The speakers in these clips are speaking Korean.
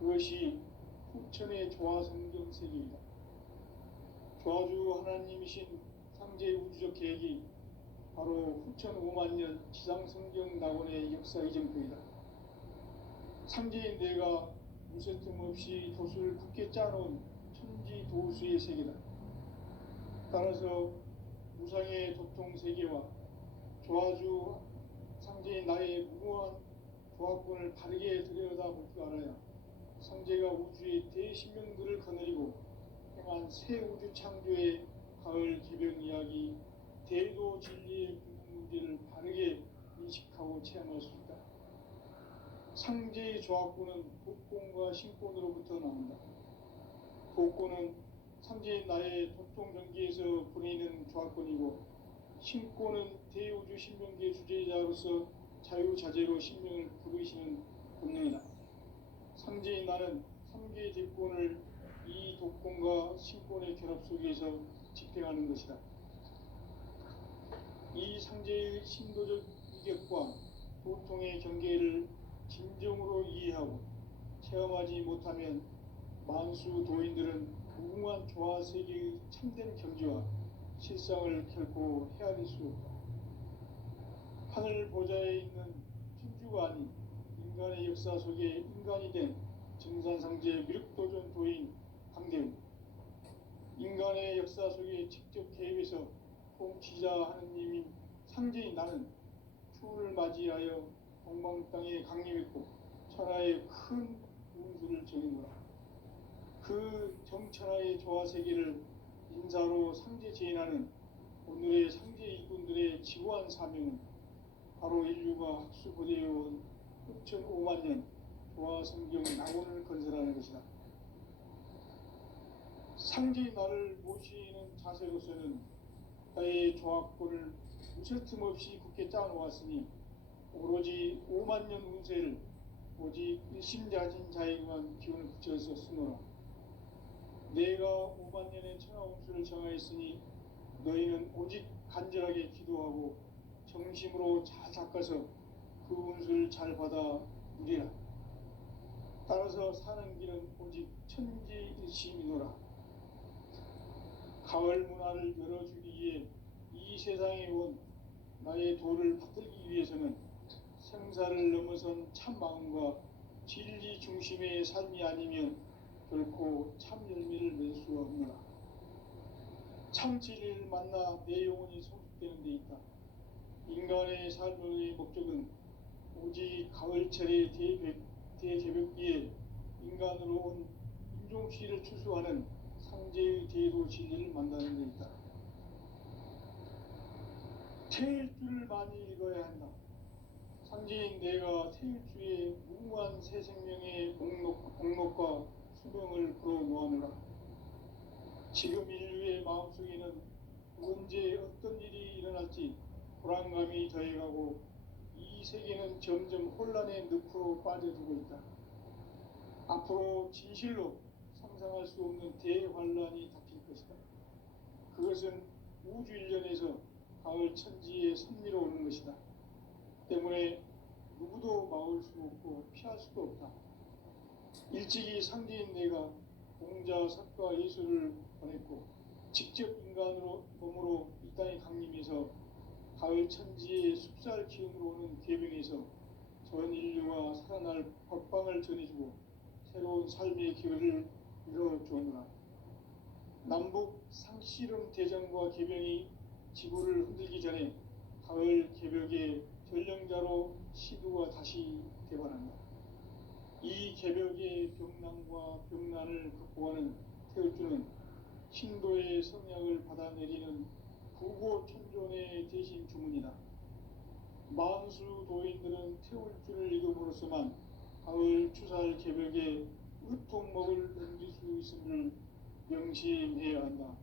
그것이 후천의 조화성경 세계이다. 조화주 하나님이신 상제 우주적 계획이 바로 후천 5만 년 지상성경 낙원의 역사 이정표이다. 상제인 내가 무쇠틈 없이 도수를 굳게 짜놓은 천지 도수의 세계다. 따라서 무상의 도통 세계와 조화주 상제인 나의 무모한 조화권을 바르게 들여다볼 줄 알아야 상제가 우주의 대신명들을 거느리고 행한 새 우주 창조의 가을 기병 이야기, 대도 진리의 궁극문제를 바르게 인식하고 체험할 수 있다. 상제의 조합구는 독권과 신권으로부터 나온다. 독권은 상제의 나의 도통 경계에서 보내는 조합권이고, 신권은 대우주 신명계 주제자로서 자유자재로 신명을 부르시는 본능이다. 상제의 나는 3개의 대권을 이 독권과 신권의 결합 속에서 집행하는 것이다. 이 상제의 신도적 위격과 도통의 경계를 진정으로 이해하고 체험하지 못하면 만수 도인들은 무궁한 조화 세계의 참된 경지와 실상을 결코 헤아릴 수 없다. 하늘 보좌에 있는 천주가 아닌 인간의 역사 속에 인간이 된 정산상제 미륵도전 도인 강대우, 인간의 역사 속에 직접 개입해서 통치자 하느님인 상제인 나는 추운을 맞이하여 동방 땅에 강림했고 천하의 큰 운수를 정해노라. 그 정천하의 조화 세계를 인사로 상제 제인하는 오늘의 상제 일꾼들의 지고한 사명은 바로 인류가 학수고대해온 후천 5만 년 조화 성경 낙원을 건설하는 것이다. 상제의 나를 모시는 자세로서는 나의 조합권을 무쇠 틈 없이 굳게 짜놓았으니 오로지 5만 년 운세를 오직 일심자진 자에게만 기운을 붙여서 쓰노라. 내가 5만 년의 천하 운수를 정하였으니 너희는 오직 간절하게 기도하고 정심으로 잘 닦아서 그 운수를 잘 받아 누리라. 따라서 사는 길은 오직 천지일심이노라. 가을 문화를 열어주기 위해 이 세상에 온 나의 도를 받들기 위해서는 생사를 넘어선 참 마음과 진리 중심의 삶이 아니면 결코 참 열매를 맺을 수 없노라. 참 진리를 만나 내 영혼이 성숙되는 데 있다. 인간의 삶의 목적은 오직 가을철의 대개벽기에 인간으로 온 인종시를 추수하는 상제의 대도 진리를 만나는 데 있다. 태일주를 많이 읽어야 한다. 상제인 내가 태일주의 무궁한 새 생명의 목록과 수명을 불어놓아노라. 지금 인류의 마음속에는 언제 어떤 일이 일어날지 불안감이 더해가고 이 세계는 점점 혼란의 늪으로 빠져들고 있다. 앞으로 진실로 상상할 수 없는 대환란이 닥칠 것이다. 그것은 우주 일련에서 가을 천지의 섭리로 오는 것이다. 때문에 누구도 막을 수 없고 피할 수도 없다. 일찍이 상제인 내가 공자, 석가, 예수를 보냈고 직접 인간으로 몸으로 이 땅에 강림해서 가을 천지의 숲살 기운으로 오는 계명에서 전 인류가 살아날 법방을 전해주고 새로운 삶의 기회를 이뤄주오노라. 남북 상씨름 대전과 개병이 지구를 흔들기 전에 가을 개벽의 전령자로 시두가 다시 개발한다. 이 개벽의 병난과 병난을 극복하는 태울주는 신도의 성향을 받아내리는 부고천존의 대신 주문이다. 만수 도인들은 태울주를 읽음으로써만 가을 추살 개벽에 으통먹을 넘길 수 있음을 명심해야 한다.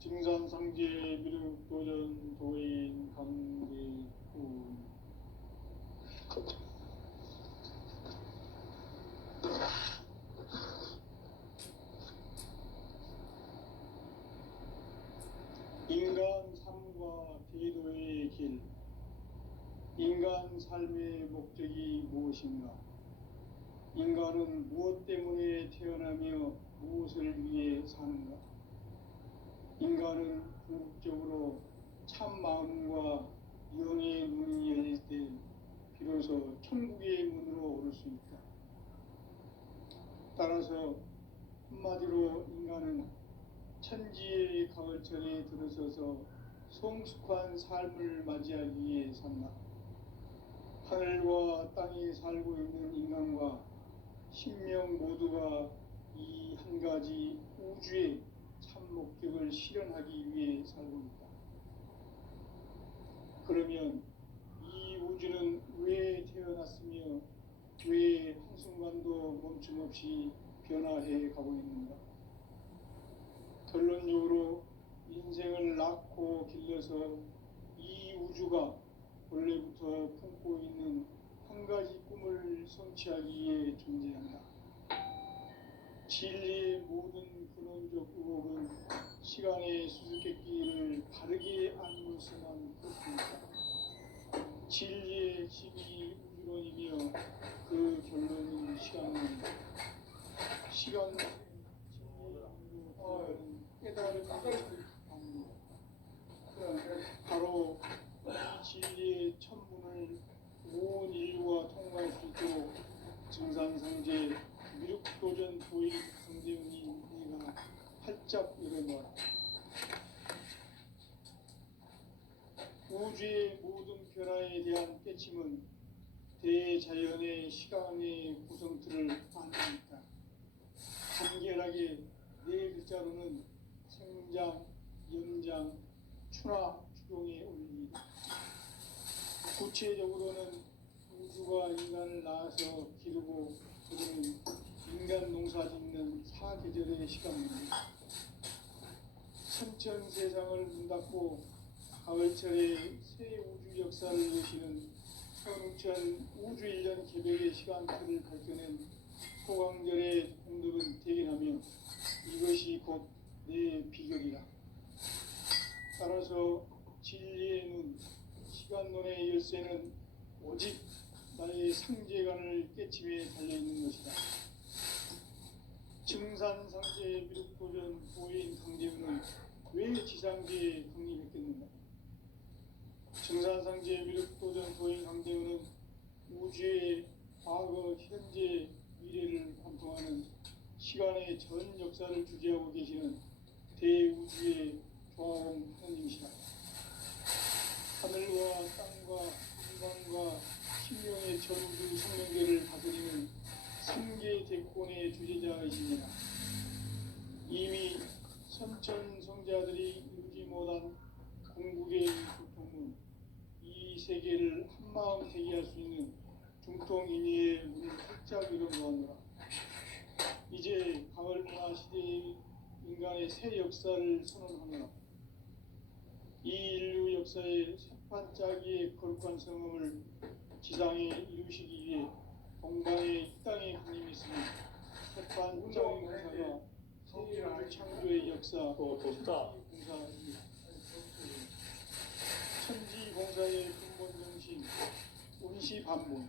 증산상제 미륵도전 도인 강대훈. 인간 삶과 대도의 길. 인간 삶의 목적이 무엇인가? 인간은 무엇 때문에 태어나며 무엇을 위해 사는가? 인간은 궁극적으로 참 마음과 영의 문이 열릴 때 비로소 천국의 문으로 오를 수 있다. 따라서 한마디로 인간은 천지의 가을철에 들어서서 성숙한 삶을 맞이하기 위해 산다. 하늘과 땅에 살고 있는 인간과 신명 모두가 이 한 가지 우주의 참 목적을 실현하기 위해 살고 있다. 그러면 이 우주는 왜 태어났으며 왜 한순간도 멈춤없이 변화해 가고 있는가? 결론적으로 인생을 낳고 길러서 이 우주가 원래부터 품고 있는 한 가지 꿈을 성취하기 위해 존재한다. 진리의 모든 근원적 의혹은 시간의 수수께끼를 바르게 알고서만 그렇습니다. 진리의 핵심이 우주론이며 그 결론은 시간론입니다. 시간 깨달음이 아닙니다. 바로 이 진리의 천문을 온 인류가 통과할 수 있도록 증산상제 미륵도전 도의 강대훈이 내가 활짝 열어놓았다. 우주의 모든 변화에 대한 깨침은 대자연의 시간의 구성틀을 안습니다. 간결하게 네 글자로는 생장, 연장, 추나 추동의 원리입니다. 구체적으로는 우주가 인간을 낳아서 기르고 그러는 인간 농사 짓는 사계절의 시간입니다. 천천 세상을 문 닫고 가을철에 새 우주 역사를 여시는 선우천 우주 1년 개벽의 시간표를 밝혀낸 소강절의 공덕은 대견하며 이것이 곧 내 비결이라. 따라서 진리의 눈, 시간론의 열쇠는 오직 나의 상제관을 깨침에 달려있는 것이다. 증산상제 미륵도전 보인 강제훈은 왜 지상계에 강림했겠는가? 증산상제 미륵도전 보인 강제훈은 우주의 과거, 현재, 미래를 관통하는 시간의 전 역사를 주재하고 계시는 대우주의 조화홍 하나님이시다. 하늘과 땅과 인간과 신명의 전우주 성명계를 다스리는 삼계 대권의 주제자이십니다. 이미 선천 성자들이 이루지 못한 궁극의 고통은 이 세계를 한마음 되게 할 수 있는 중통인의의 문을 활짝 열어놓았노라. 이제 가을 문화 시대의 인간의 새 역사를 선언하노라. 이 인류 역사의 새판짜기의 거룩한 성음을 지상에 이루시기 위해 동방의 이 땅에 강림했으니 새판짜기 공사가 세계를 창조의 역사 천지공사입니다. 천지공사의 근본 정신 온시반문.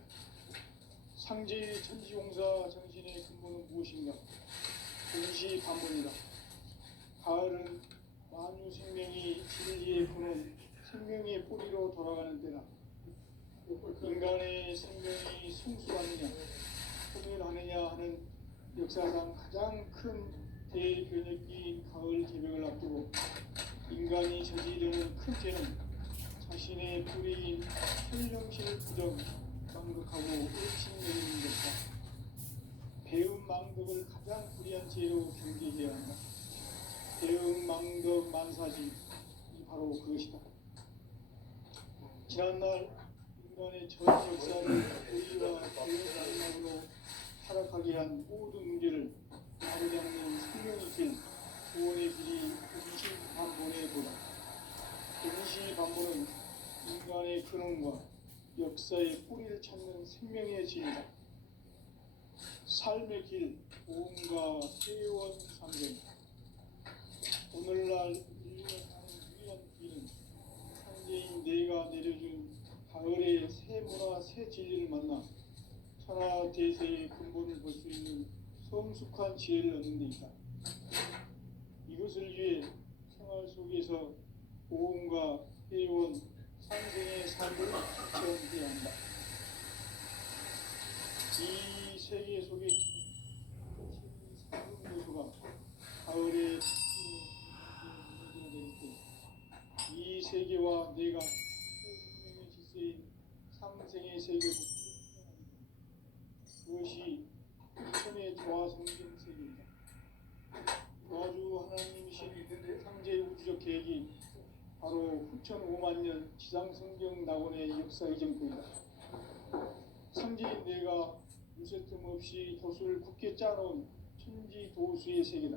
상제의 천지공사 정신의 근본은 무엇인가? 온시반문이다. 가을은 만유 생명이 진리의 근원, 생명의 뿌리로 돌아가는 때다. 인간의 생명이 성숙하느냐, 소멸하느냐 하는 역사상 가장 큰 대변혁기인 가을 개벽을 앞두고 인간이 저지르는 큰 죄는 자신의 뿌리인 혈령실 부정, 망극하고 의심내리는 것이다. 배움 망덕을 가장 불의한 죄로 경계해야 한다. 배움 망덕 만사지, 이 바로 그것이다. 지난날 인간의 전 역사를 의와 배움망덕으로 타락하게 한 모든 문제를 바로잡는 생명의 길, 구원의 길이 임시반본에 보다. 임시반본은 인간의 근원과 역사의 뿌리를 찾는 생명의 진이다. 삶의 길, 보험과 세원상전. 오늘날 인류가 사는 유일한 길은 상제인 내가 내려준 가을의 새 문화, 새 진리를 만나 천하 대세의 근본을 볼 수 있는 성숙한 지혜를 얻는 데 있다. 이것을 위해 생활 속에서 보험과 회원, 상생의 삶을 체험해야 한다. 이 세계 속에 작은 요소가 가을에 이 세계와 내가 생명의 질서인 상생의 세계로 그것이 천의 조화 성경 세계이다. 도와주 하나님이신 상제 우주적 계획이 바로 후천 5만 년 지상 성경 낙원의 역사의 정토이다. 상제인 내가 무쇠틈 없이 도수를 굳게 짜놓은 천지 도수의 세계다.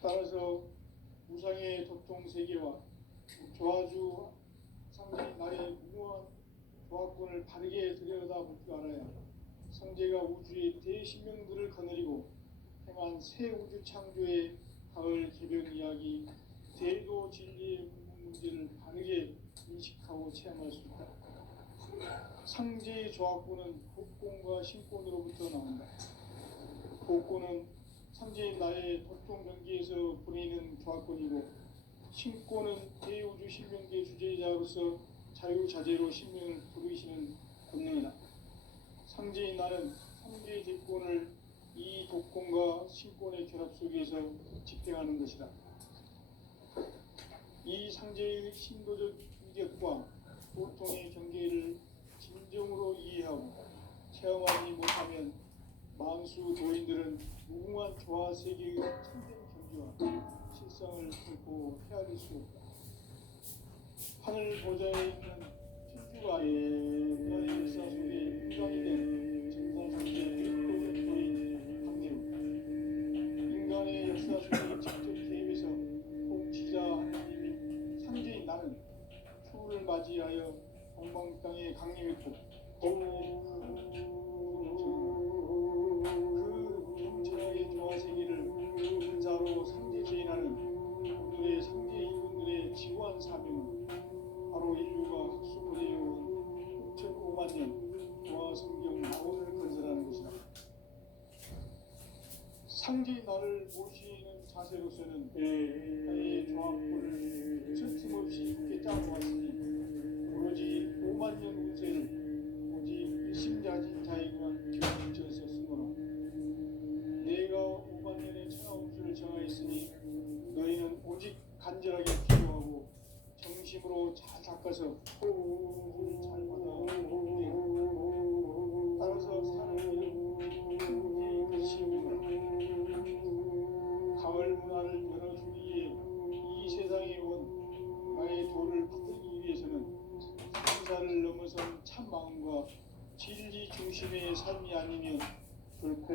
따라서 우상의 도통 세계와 조화주 상제인 나의 무모한 조화권을 바르게 들여다볼 줄 알아야 상제가 우주의 대신명들을 거느리고 행한 새 우주 창조의 가을 개벽 이야기, 대도 진리의 문제를 바르게 인식하고 체험할 수 있다. 상제의 조화권은 복권과 신권으로부터 나온다. 복권은 상제인 나의 도통 경계에서 보내는 조화권이고, 신권은 대우주 신명계 주제자로서 자유자재로 신명을 부르시는 권능이다. 상제인 나는 상제의 대권을 이 복권과 신권의 결합 속에서 집행하는 것이다. 이 상제의 신도적 위력과 보통의 경계를 진정으로 이해하고 체험하지 못하면 만수 도인들은 무궁한 조화 세계의 참된 경지와 실상을 결코 헤아릴 수 없다. 하늘 보좌에 있는 천주가 인간의 역사 속에 인간이 된 정사상계의 인도적 도인 강림, 인간의 역사 속에 직접 개입해서 통치자 하나님인 상제인 나는 추후를 맞이하여 동방 땅에 강림했고 그 천하의 조화 세계를 은사로 상제제인하는 오늘의 상제 이분들의 지구한 사명은 바로 인류가 학습을 해온 6,5만 년 조화 성경 낙원을 건설하는 것이다. 상제인 나를 모시는 자세로서는 나의 조화권을 틈없이 깊게 짜놓았으니 오로지 5만 년 운세를 오직 일심자진 자에게만 지어서 쓰노라. 내가 5만 년의 천하 운수를 정하였으니 너희는 오직 간절하게 기도하고 정심으로 잘 닦아서 복을 잘 받아 따라서 사는 길은 천지의 글씨이구나. 가을 문화를 열어주기 위해 이 세상에 온 나의 도를 붙들기 위해서는 생사를 넘어선 참 마음과 진리 중심의 삶이 아니면 결코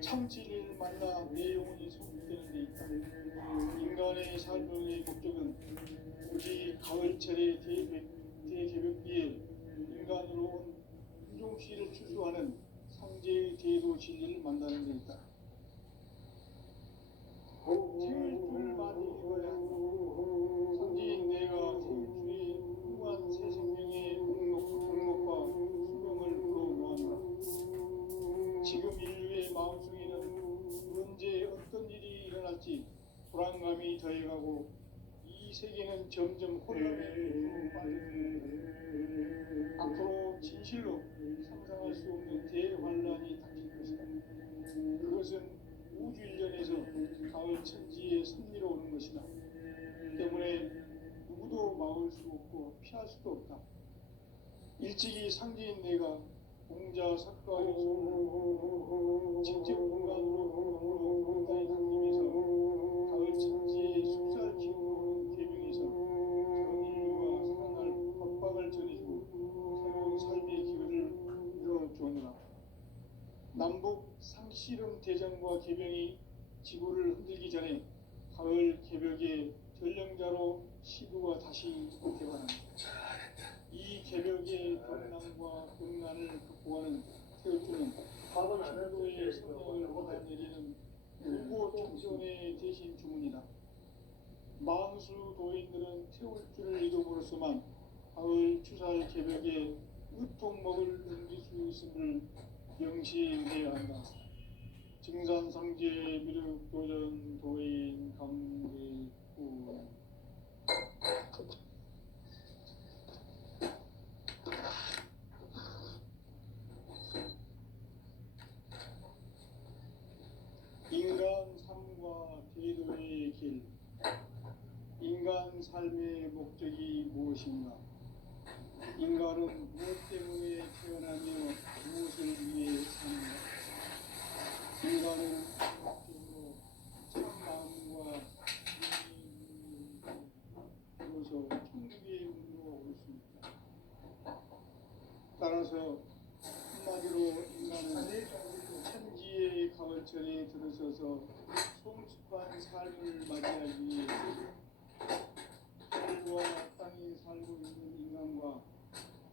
참 진리를 만나 내 영혼이 소멸되는 데 있다. 인간의 삶의 목적은 오직 가을철의 대개벽기에 인간으로 온 인종씨를 추수하는 상제의 대도 진리를 만나는 데 있다. 태일주를 많이 읽어야 한다. 상제인 내가 태일주의 무한 새 생명의 공목과 수명을 불어모아노라. 지금 인류의 마음속에는 언제 어떤 일이 일어날지 불안감이 더해가고 이 세계는 점점 혼란의 늪으로 빠져들고 앞으로 진실로 상상할 수 없는 대환란이 닥칠 것이다. 그것은 우주 일전에서 가을 천지에 섭리로 오는 것이다. 때문에 누구도 막을 수 없고 피할 수도 없다. 일찍이 상제인 내가 공자 석가의 직접 인간으로 공자의 강림에서 가을 천지에 숲살 기운으로 개명해서 전 인류가 살아날 법방을 전해주고 새로운 삶의 기회를 이뤄주었노라. 남북 상씨름 대전과 개병이 지구를 흔들기 전에 가을 개벽의 전령자로 시부가 다시 오게 바랍니다. 이 개벽의 경난과 극난을 극복하는 태우주는 신도의 성령을 받아내리는 불고 청전의 대신 주문이다. 만수 도인들은 태울 줄을 이름으로서만 가을 추살 개벽에 으통먹을 넘길 수 있음을 명시해야 한다. 증산상제 미륵 도전 도인 강대구 인간 삶과 대도의 길. 인간 삶의 목적이 무엇인가? 인간은 무엇 때문에 태어나며 무엇을 위해 사는가? 인간은 목적으로 참 마음과 비로소 천국의 문으로 올 수 있다. 따라서 한마디로 인간은 천지의 가을철에 들어서서 성숙한 삶을 맞이하기 위해 하늘과 땅에 살고 있는 인간과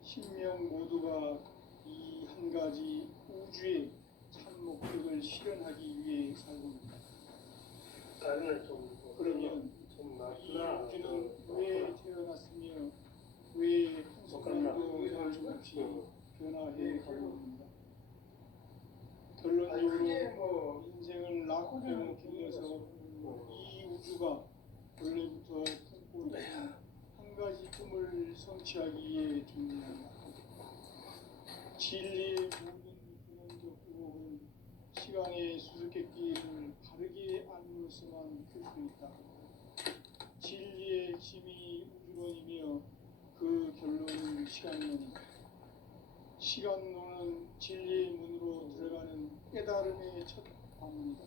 신명 모두가 이 한 가지 우주의 참 목적을 실현하기 위해 살고 있다. 그러면 이 우주는 왜 태어났으며 왜 한순간도 변함없이 변화해 가고 있는가? 결론적으로 인생을 낳고 길러서 이 우주가 원래부터 품고 있는 한 가지 꿈을 성취하기 위해 존재한다. 진리의 모든 근원적 의혹은 시간의 수수께끼를 바르게 알므로서만 풀 수 있다. 진리의 핵심이 우주론이며 그 결론은 시간론이다. 시간론은 진리의 문으로 들어가는 깨달음의 첫 관문이다.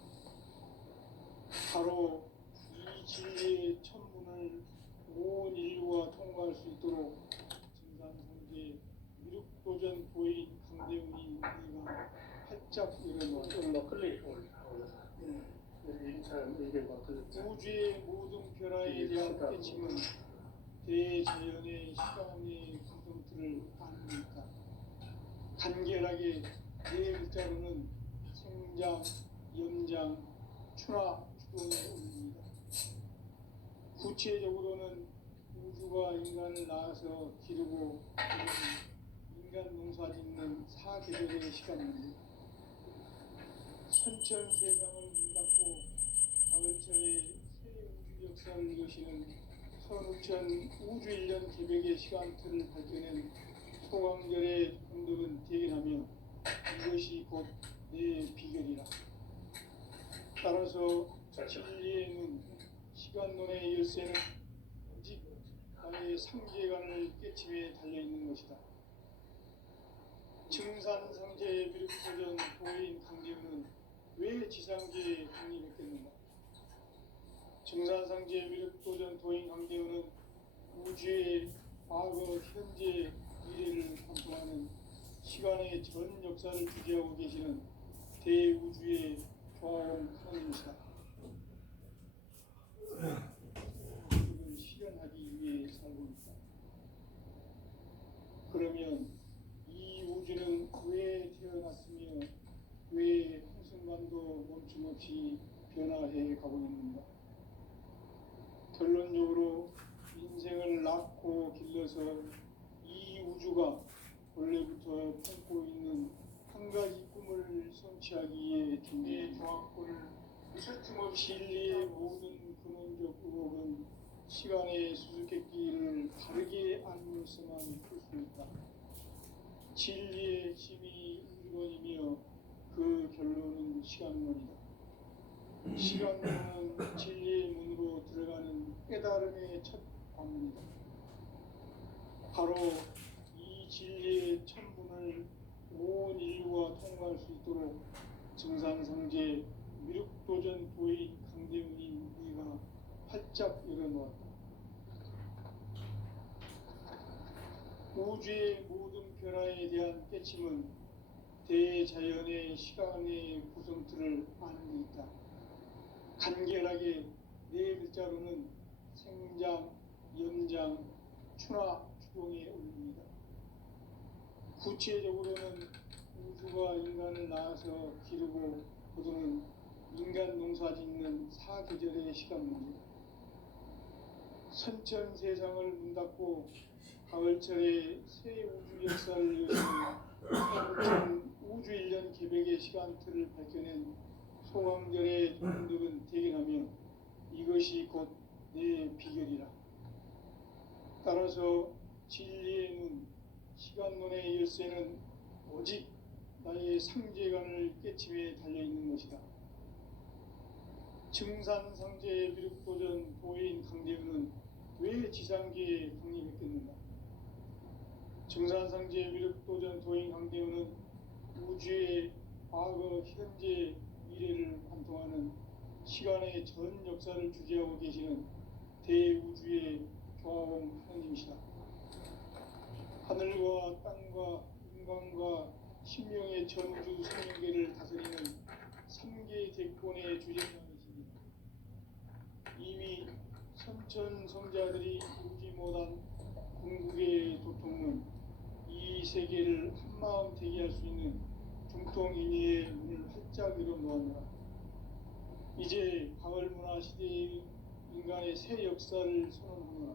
바로 이 진리의 첫 문을 온 인류가 통과할 수 있도록 증산상제 미륵도전 도인 강대웅이 내가 활짝 일어나다. 우주의 모든 변화에 대한 깨침은 대자연의 시간의 구성틀을 아는 있다. 간결하게 네 글자로는 생장, 염장, 추나, 추동에 올립니다. 구체적으로는 우주가 인간을 낳아서 기르고 인간 농사 짓는 사계절의 시간입니다. 선천세상을 문닫고 가을철에 새 우주 역사를 여시는 선우천 우주일년 개벽의 시간틀을 발견한 소강절의 공덕은 대견하며 이것이 곧 내 비결이라. 따라서 진리의 눈, 시간론의 열쇠는 오직 나의 상계관을 깨침에 달려있는 것이다. 증산상제 미륵도전 도인 강대웅은 왜 지상계에 독립했겠는가? 증산상제 미륵도전 도인 강대웅은 우주의 과거, 현재, 미래를 관통하는 시간의 전 역사를 주재하고 계시는 대우주의 조화원 하나님이시다. 그를 실현하기 위해 살고 있다. 그러면 이 우주는 왜 태어났으며 왜 한순간도 멈춤없이 변화해 가고 있는가? 결론적으로 인생을 낳고 길러서 이 우주가 원래부터 품고 있는 한 가지 꿈을 성취하기 위해 존재의 조항권을 틈없이 진리의 모든 근원적 의혹은 시간의 수수께끼를 바르게 알므로서만 풀 수 있다. 진리의 핵심이 우주론이며 그 결론은 시간론이다. 시간론은 진리의 문으로 들어가는 깨달음의 첫 관문이다. 바로 이 진리의 첫 문을 온 인류가 통과할 수 있도록 증산상제 미륵도전 도인 강대웅이 네가 활짝 열어놓았다. 우주의 모든 변화에 대한 깨침은 대자연의 시간의 구성틀을 아는 데 있다. 간결하게 네 글자로는 생장, 염장, 추나, 추동에 올립니다. 구체적으로는 우주가 인간을 낳아서 기르고 거두는 인간 농사 짓는 사계절의 시간입니다. 선천세상을 문닫고 가을철에 새 우주 역사를 여시는 우주 1년 계획의 시간틀을 밝혀낸 송황절의 조문들은 대견하며 이것이 곧 내 비결이라. 따라서 진리의 눈, 시간론의 열쇠는 오직 나의 상제관을 깨침에 달려있는 것이다. 증산상제의 미륵도전 도인 강대우는 왜 지상계에 강림했겠는가? 증산상제의 미륵도전 도인 강대우는 우주의 과거, 현재, 미래를 관통하는 시간의 전 역사를 주재하고 계시는 대우주의 조화원 하나님이시다. 하늘과 땅과 인간과 신명의 전우주 생명계를 다스리는 3개 대권의 주재자이시니 이미 선천성자들이 이루지 못한 궁극의 도통은 이 세계를 한마음 되게 할 수 있는 중통인의의 문을 활짝 열어 놓았노라. 이제 가을 문화 시대의 인간의 새 역사를 선언하노라.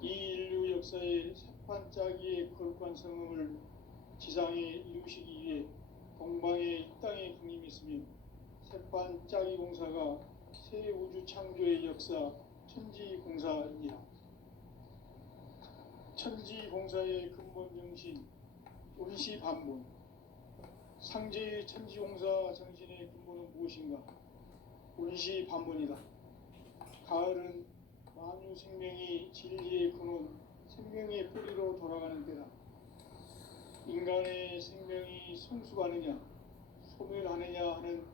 이 인류 역사의 새판짜기의 거룩한 성음을 지상에 이루시기 위해 동방의 이 땅에 강림했으며 새판짜기 공사가 새 우주 창조의 역사 천지공사이니라. 천지공사의 근본 정신 운시반본. 상제의 천지공사 정신의 근본은 무엇인가? 운시반본이다. 가을은 만유 생명이 진리의 근원, 생명의 뿌리로 돌아가는 때다. 인간의 생명이 성숙하느냐, 소멸하느냐 하는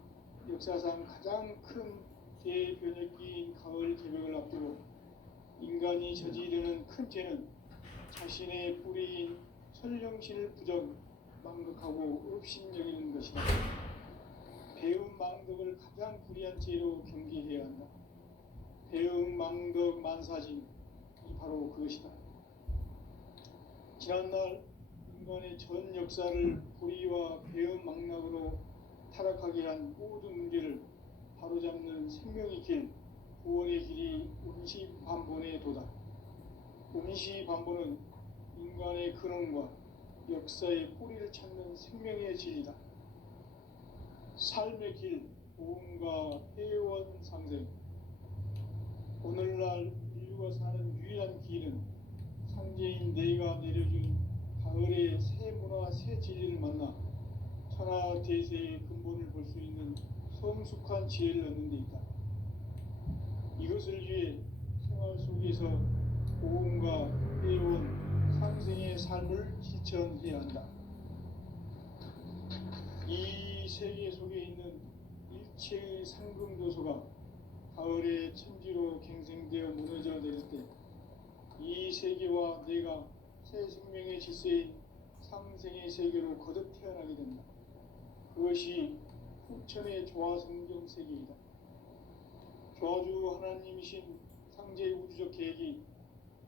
역사상 가장 큰 대변혁기인 가을 개벽을 앞두고 인간이 저지르는 큰 죄는 자신의 뿌리인 설령신을 부정, 망극하고 업신여기는 것이다. 배움 망덕을 가장 불의한 죄로 경계해야 한다. 배움 망덕 만사진이 바로 그것이다. 지난날 인간의 전 역사를 불의와 배움 망락으로 타락하게 한 모든 문제를 바로잡는 생명의 길, 구원의 길이 운시반본의 도다. 운시반본은 인간의 근원과 역사의 뿌리를 찾는 생명의 진리다. 삶의 길, 보험과 회원 상생. 오늘날 인류가 사는 유일한 길은 상제인 내가 내려준 가을의 새 문화, 새 진리를 만나 천하 대세의 근본을 볼 수 있는 성숙한 지혜를 얻는 데 있다. 이것을 위해 생활 속에서 보험과 회원, 상생의 삶을 실천해야 한다. 이 세계 속에 있는 일체의 상금도소가 가을의 천지로 갱생되어 무너져 내릴 때 이 세계와 내가 새 생명의 질서인 상생의 세계로 거듭 태어나게 된다. 그것이 후천의 조화성경 세계이다. 조화주 하나님이신 상제의 우주적 계획이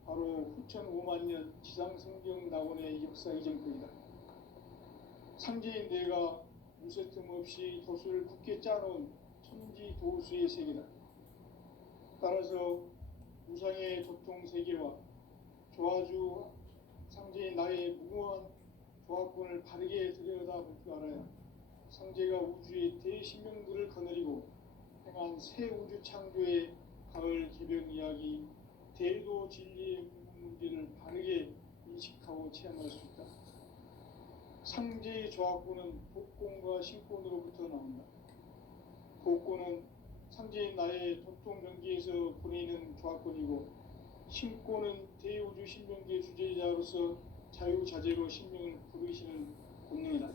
바로 후천 5만년 지상성경 낙원의 역사 이전권이다. 상제인 내가 무쇠틈 없이 도수를 굳게 짜놓은 천지 도수의 세계다. 따라서 우상의 도통 세계와 조화주 상제인 나의 무모한 조합권을 바르게 들여다볼 줄 알아야 상제가 우주의 대신명들을 거느리고 행한 새 우주 창조의 가을 개벽 이야기, 대도 진리의 궁극 문제를 바르게 인식하고 체험할 수 있다. 상제의 조합권은 복권과 신권으로부터 나온다. 복권은 상제인 나의 도통 경계에서 보내는 조합권이고, 신권은 대우주 신명계 주제자로서 자유자재로 신명을 부르시는 본능이다.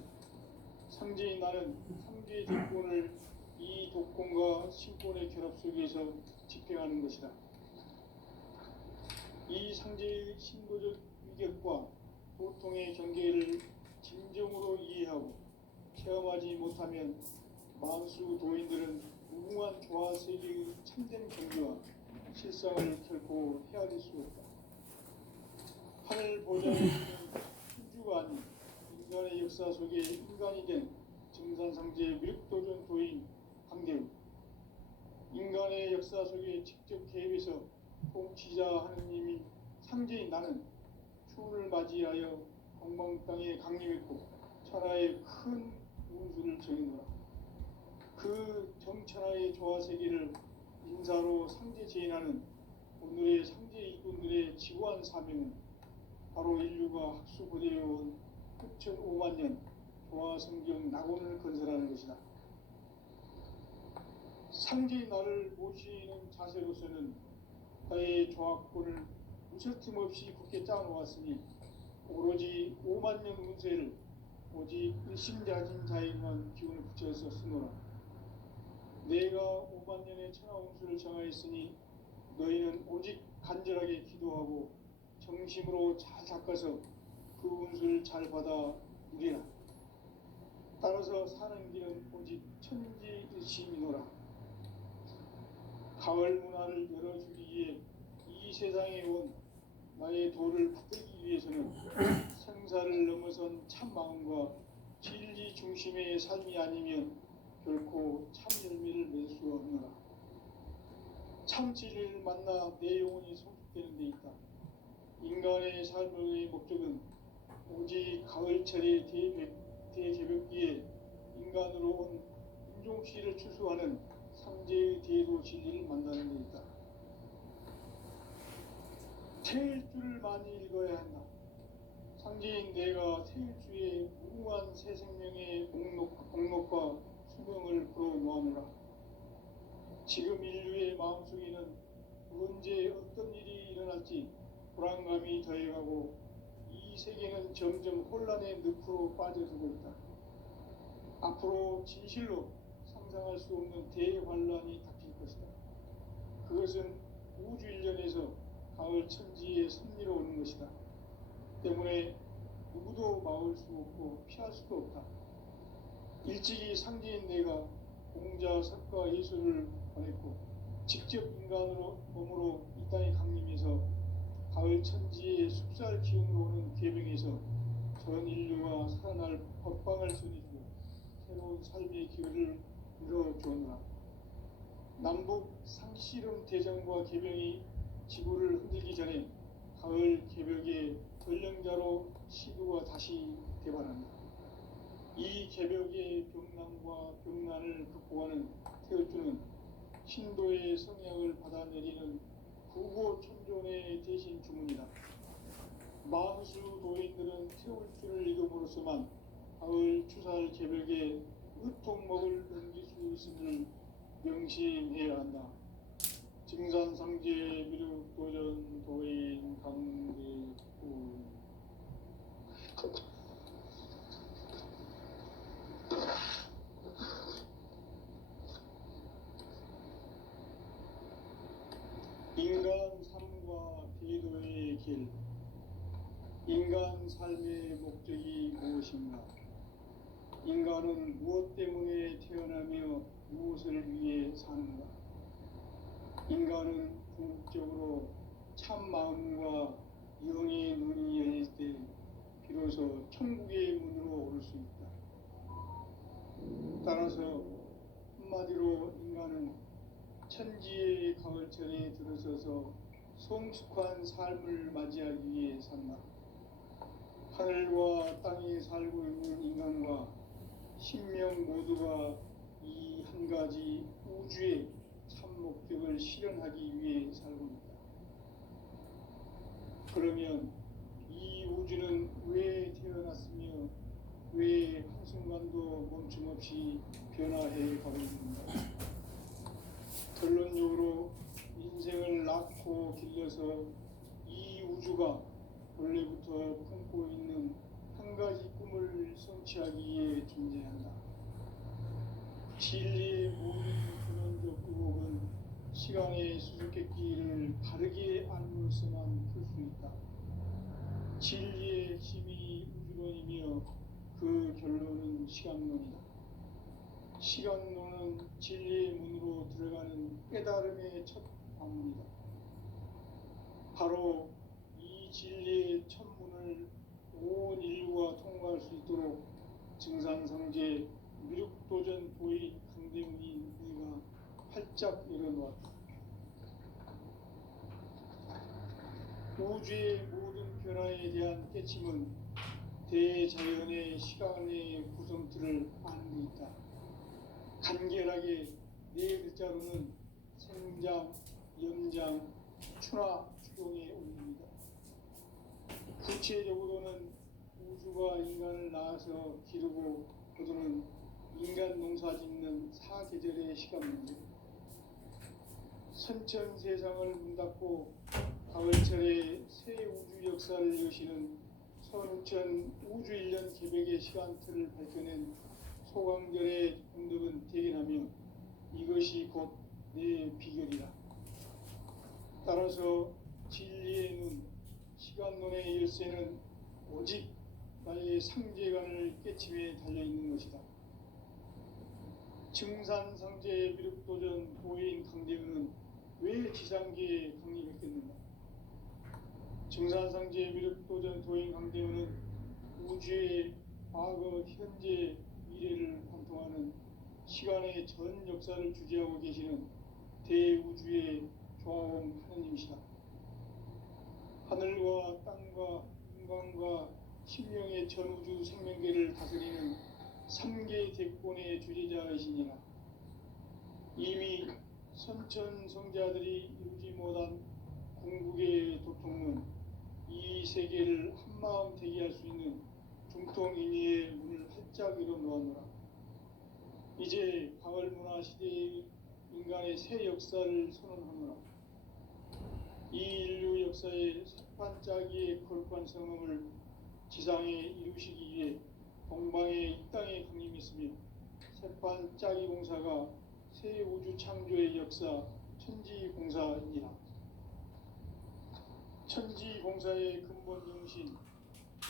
상제인 나는 상제의 조건을 이 독권과 신권의 결합 속에서 집행하는 것이다. 이 상제의 신도적 위격과 도통의 경계를 진정으로 이해하고 체험하지 못하면 만수 도인들은 무궁한 조화세계의 참된 경계와 실상을 결코 헤아릴 수 없다. 하늘 보좌에 있는 천주가 아닌 인간의 역사 속에 인간이 된 증산상제의 미륵도전 도인 강대우. 인간의 역사 속에 직접 개입해서 통치자 하느님인 상제인 나는 추운을 맞이하여 동방 땅에 강림했고 천하의 큰 운수를 정해노라. 그 정천하의 조화세계를 인사로 상제 제인하는 오늘의 상제 일꾼들의 지구한 사명은 바로 인류가 학수고대해온 6,5만 년 조화성경 낙원을 건설하는 것이다. 상제의 나를 모시는 자세로서는 나의 조합권을 무설팀 없이 굳게 짜놓았으니 오로지 5만 년 운세를 오직 일심자진 자에게만 기운을 붙여서 쓰노라. 내가 5만 년의 천하 운수를 정하였으니 너희는 오직 간절하게 기도하고 정심으로 잘 닦아서 그 운수를 잘 받아 누리라. 따라서 사는 길은 오직 천지일심이노라. 가을 문화를 열어주기 위해 이 세상에 온 나의 도를 받들기 위해서는 생사를 넘어선 참 마음과 진리 중심의 삶이 아니면 결코 참 열매를 맺을 수 없노라. 참 진리를 만나 내 영혼이 성숙되는 데 있다. 인간의 삶의 목적은 오직 가을철의 대개벽기에 인간으로 온 인종씨를 추수하는 상제의 대도 진리를 만나는 데 있다. 태일주를 많이 읽어야 한다. 상제인 내가 태일주의 무궁한 새 생명의 목록과 수명을 풀어놓아노라. 지금 인류의 마음속에는 언제 어떤 일이 일어날지 불안감이 더해가고 이 세계는 점점 혼란의 늪으로 빠져들고 있다. 앞으로 진실로 상상할 수 없는 대환란이 닥칠 것이다. 그것은 우주 일련에서 가을 천지의 섭리로 오는 것이다. 때문에 누구도 막을 수 없고 피할 수도 없다. 일찍이 상제인 내가 공자, 석가, 예수를 보냈고 직접 인간으로 몸으로 이 땅에 강림해서 가을 천지의 숲살 기운으로 오는 계명에서 전 인류가 살아날 법방을 전해주고 새로운 삶의 기회를 이뤄주었노라. 남북 상씨름 대전과 계명이 지구를 흔들기 전에 가을 개벽의 전령자로 시도가 다시 개발한다. 이 개벽의 병난과 병난을 극복하는 태울주는 신도의 성약을 받아내리는 구고천존의 대신 주문이다. 만수 도인들은 태울주를 읽음으로써만 가을 추살 개벽에 으통먹을 넘길 수 있음을 명심해야 한다. 증산상제 미륵도전 도인 강대구 인간 삶과 대도의 길. 인간 삶의 목적이 무엇인가? 인간은 무엇 때문에 태어나며 무엇을 위해 사는가? 인간은 궁극적으로 참 마음과 영의 눈이 열릴 때 비로소 천국의 문으로 오를 수 있다. 따라서 한마디로 인간은 천지의 가을철에 들어서서 성숙한 삶을 맞이하기 위해 산다. 하늘과 땅에 살고 있는 인간과 신명 모두가 이 한 가지 우주의 참 목적을 실현하기 위해 살고 있다. 그러면 이 우주는 왜 태어났으며 왜 한순간도 멈춤없이 변화해 가고 있는가? 결론적으로 인생을 낳고 길러서 이 우주가 원래부터 품고 있는 한 가지 꿈을 성취하기 위해 존재한다. 진리의 모든 근원적 의혹은 시간의 수수께끼를 바르게 알므로서만 풀 수 있다. 진리의 핵심이 우주론이며 그 결론은 시간론이다. 시간론은 진리의 문으로 들어가는 깨달음의 첫 방문이다. 바로 이 진리의 첫 문을 온 인류가 통과할 수 있도록 증산상제 미륵도전 도의 강대문이 우리가 활짝 열어놓았다. 우주의 모든 변화에 대한 깨침은 대자연의 시간의 구성틀을 아는 데 있다. 간결하게 네 글자로는 생장, 연장, 추나 추동에 올립니다. 구체적으로는 우주가 인간을 낳아서 기르고 거두는 인간 농사 짓는 사계절의 시간 문제, 선천 세상을 문 닫고 가을철에 새 우주 역사를 여시는 선우천 우주 1년 개백의 시간틀을 밝혀낸 소강절의 공덕은 대견하며 이것이 곧 내 비결이다. 따라서 진리의 눈, 시간론의 열쇠는 오직 나의 상제관을 깨침에 달려있는 것이다. 증산상제 미륵도전 도인 강제은은 왜 지상계에 강림했겠는가? 증산상제 미륵도전 도인 강제은은 우주의 과거, 현재, 미래를 관통하는 시간의 전 역사를 주재하고 계시는 대우주의 조화원 하느님이시다. 하늘과 땅과 인간과 신명의 전우주 생명계를 다스리는 3개 대권의 주재자이시니라. 이미 선천성자들이 이루지 못한 궁극의 도통은 이 세계를 한마음 되게 할 수 있는 중통인의의 문을 활짝 열어 놓았노라. 이제 가을문화 시대의 인간의 새 역사를 선언하노라. 이 인류 역사의 색반짜기의 거룩한 성음을 지상에 이루시기 위해 동방의 이 땅에 강림했으며 색반짜기 공사가 새 우주 창조의 역사 천지공사이니라. 천지공사의 근본 정신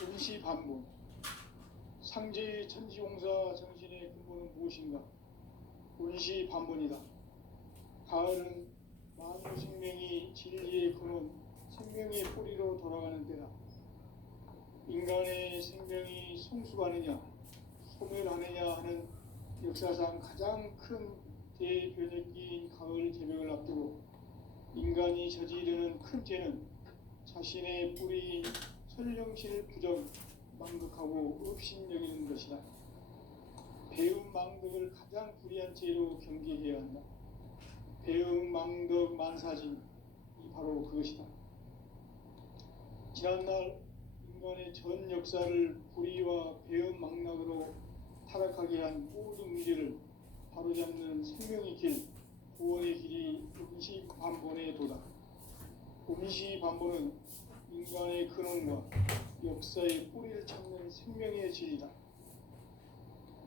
음시반본, 상제의 천지공사 정신의 근본은 무엇인가? 운시반본이다. 가을은 만유 생명이 진리의 근원, 생명의 뿌리로 돌아가는 때다. 인간의 생명이 성숙하느냐, 소멸하느냐 하는 역사상 가장 큰 대변혁기인 가을 개벽을 앞두고 인간이 저지르는 큰 죄는 자신의 뿌리인 설령신을 부정, 망극하고 업신여기는 것이다. 배움 망덕을 가장 불의한 죄로 경계해야 한다. 배움 망덕 만사진이 바로 그것이다. 지난날 인간의 전 역사를 불의와 배움 망락으로 타락하게 한 모든 문제를 바로잡는 생명의 길, 구원의 길이 음시반본의 도다. 음시반본은 인간의 근원과 역사의 뿌리를 찾는 생명의 진리다.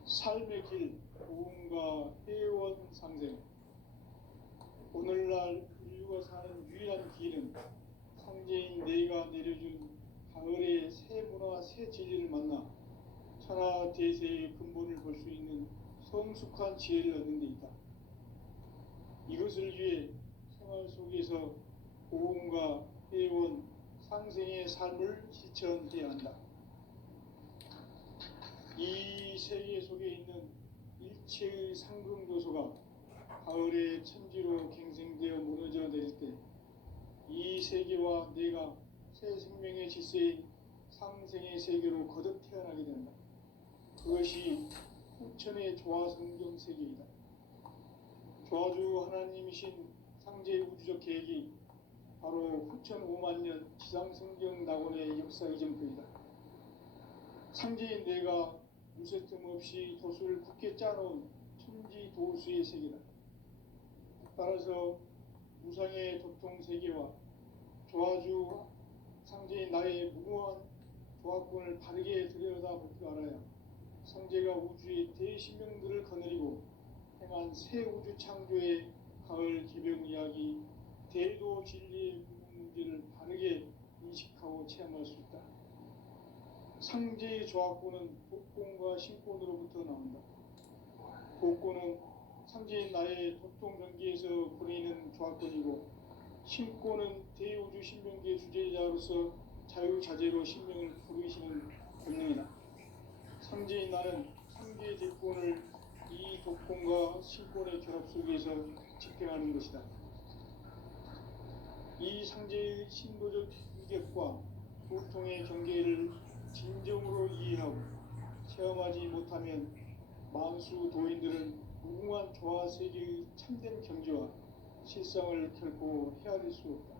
삶의 길, 고음과 회원 상생. 오늘날 인류가 사는 유일한 길은 상제인 내가 내려준 가을의 새 문화, 새 진리를 만나 천하 대세의 근본을 볼 수 있는 성숙한 지혜를 얻는 데 있다. 이것을 위해 생활 속에서 고음과 회원, 상생의 삶을 실천해야 한다. 이 세계 속에 있는 일체의 상금 요소가 가을의 천지로 갱생되어 무너져 내릴 때 이 세계와 내가 새 생명의 질서인 상생의 세계로 거듭 태어나게 된다. 그것이 후천의 조화성경 세계이다. 조화주 하나님이신 상제의 우주적 계획이 바로 후천 5만년 지상성경 낙원의 역사 이전표이다. 상제인 내가 무쇠틈 없이 도수를 굳게 짜놓은 천지 도수의 세계다. 따라서 무상의 도통 세계와 조화주 상제인 나의 무모한 조화권을 바르게 들여다볼 줄 알아야 상제가 우주의 대신명들을 거느리고 행한 새 우주 창조의 가을 개벽 이야기, 대도 진리의 문제를 바르게 인식하고 체험할 수 있다. 상제의 조화권은 복권과 신권으로부터 나온다. 복권은 상제인 나의 도통 경계에서 보내는 조화권이고, 신권은 대우주 신명계 주제자로서 자유자재로 신명을 부르시는 권능이다. 상제인 나는 상계의 대권을 이 독권과 신권의 결합 속에서 집행하는 것이다. 이 상제의 신도적 규격과 고통의 경계를 진정으로 이해하고 체험하지 못하면 만수 도인들은 무궁한 조화 세계의 참된 경지와 실상을 결코 헤아릴 수 없다.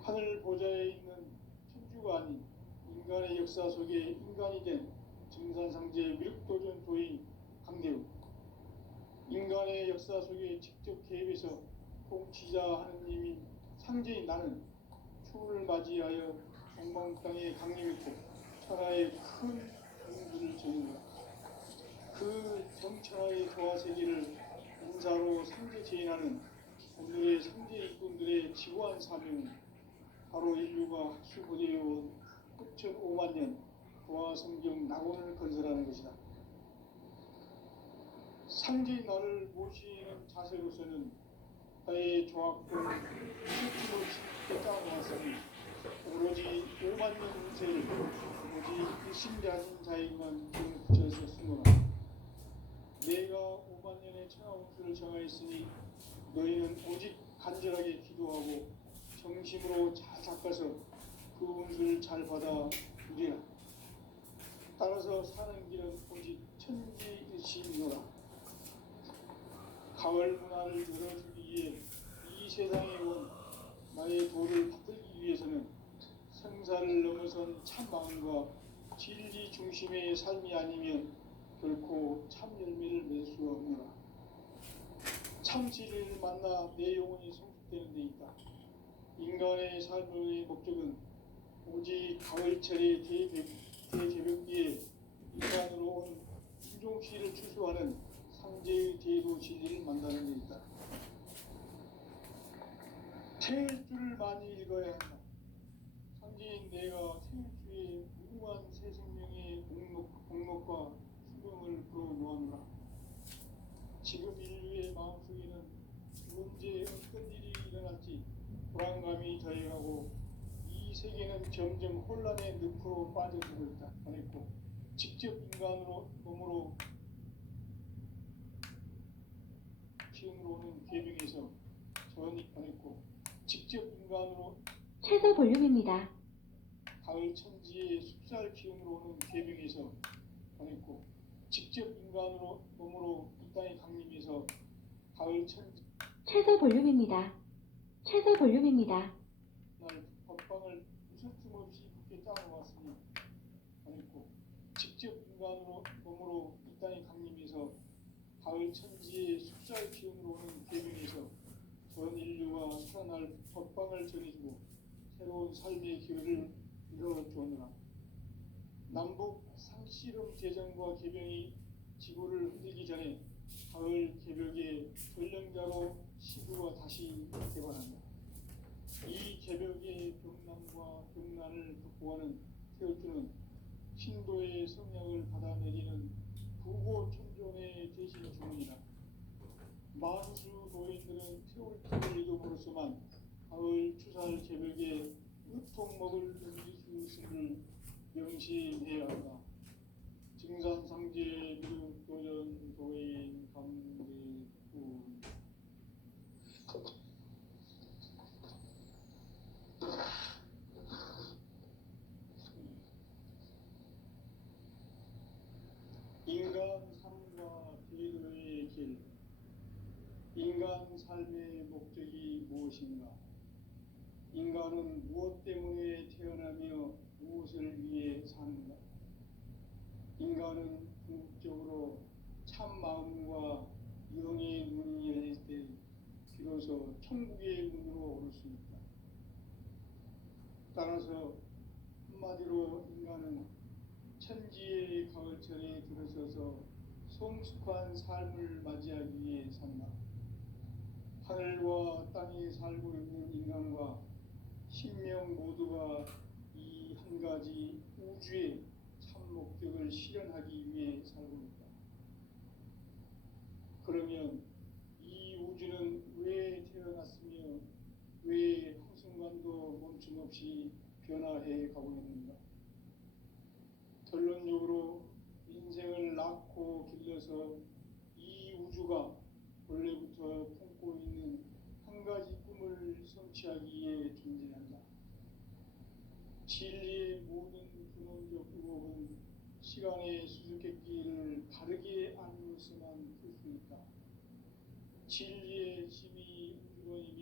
하늘 보좌에 있는 천주가 아닌 인간의 역사 속에 인간이 된 증산상제 미륵도전 도인 강대우, 인간의 역사 속에 직접 개입해서 통치자 하느님인 상제인 나는 추운을 맞이하여 동방 땅에 강림했고 천하의 큰 공부를 전한다. 그 정천하의 조화 세계를 인사로 상제 제인하는 오늘의 상제 일꾼들의 지고한 사명은 바로 인류가 학수고대해온 6,500만 년 조화 성경 낙원을 건설하는 것이다. 상제인 나를 모시는 자세로서는 나의 조합과 수침을 쉽게 짜놓았으니 오로지 5만 년 운세를 오로지 일심자진 자에게만 기운을 붙여서 쓰노라. 내가 5만 년의 천하 운수를 정하였으니 너희는 오직 간절하게 기도하고 정심으로 잘 닦아서 그 운수를 잘 받아 누리라. 따라서 사는 길은 오직 천지일심이노라. 가을 문화를 열어주기 위해 이 세상에 온 나의 도를 받들기 위해서는 생사를 넘어선 참 마음과 진리 중심의 삶이 아니면 결코 참 열매를 맺을 수 없노라. 참 진리를 만나 내 영혼이 성숙되는 데 있다. 인간의 삶의 목적은 오직 가을철의 대개벽기에 인간으로 온 인종시를 추수하는 상제의 대도 진리를 만나는 데 있다. 태일주를 많이 읽어야 한다. 상제인 내가 태일주의 무궁한 새 생명의 공목과 수명을 불어놓았노라. 지금 인류의 마음속에는 언제 어떤 일이 일어날지 불안감이 더해가고 이 세계는 점점 혼란의 늪으로 빠져들고 있다. 그랬고 직접 인간으로 몸으로 기운으로 오는 계명에서 전이 변했고 직접 인간으로 최소 볼륨입니다. 가을 천지의 숲살 기운으로 오는 계명에서 변했고 직접 인간으로 몸으로 이 땅에 강림해서 가을 천지 최소 볼륨입니다. 최소 볼륨입니다. 날 법방을 무슨 없이 굳게 짜놓았으니 변했고 직접 인간으로 몸으로 이 땅에 강림해서 가을 천지의 숲살 기운으로 오는 계명에서 전 인류가 살아날 법방을 전해주고 새로운 삶의 기회를 이뤄주었노라. 남북 상씨름 제정과 개병이 지구를 흔들기 전에 가을 개벽의 전령자로 시구가 다시 개관한다. 이 개벽의 병난과 병난을 극복하는 태울주는 신도의 성령을 받아내리는 부고천존의 대신 주문이다. 만수 도인들은 태울주를 이름으로서만 가을 추살 개벽에 으통 먹을 넘길 수 있음을 명시해야 한다. 증산상제 미륵도전 도인 강대구 인간 삶과 대도의 길. 인간 삶의 목적이 무엇인가? 인간은 무엇 때문에 태어나며 무엇을 위해 사는가? 인간은 궁극적으로 참 마음과 영의 문이 열릴 때 비로소 천국의 문으로 오를 수 있다. 따라서 한마디로 인간은 천지의 가을철에 들어서서 성숙한 삶을 맞이하기 위해 산다. 하늘과 땅에 살고 있는 인간과 신명 모두가 이 한 가지 우주의 참 목적을 실현하기 위해 살고 있다. 그러면 이 우주는 왜 태어났으며 왜 한순간도 멈춤 없이 변화해 가고 있는가? 결론적으로 인생을 낳고 길러서 이 우주가 원래부터 품고 있는 한 가지 꿈을 성취하기 위해 존재한다. 진리의 모든 근원적 유혹은 시간의 수수께끼를 바르게 알고서만 풀 수 있다. 진리의 힘이 1번이니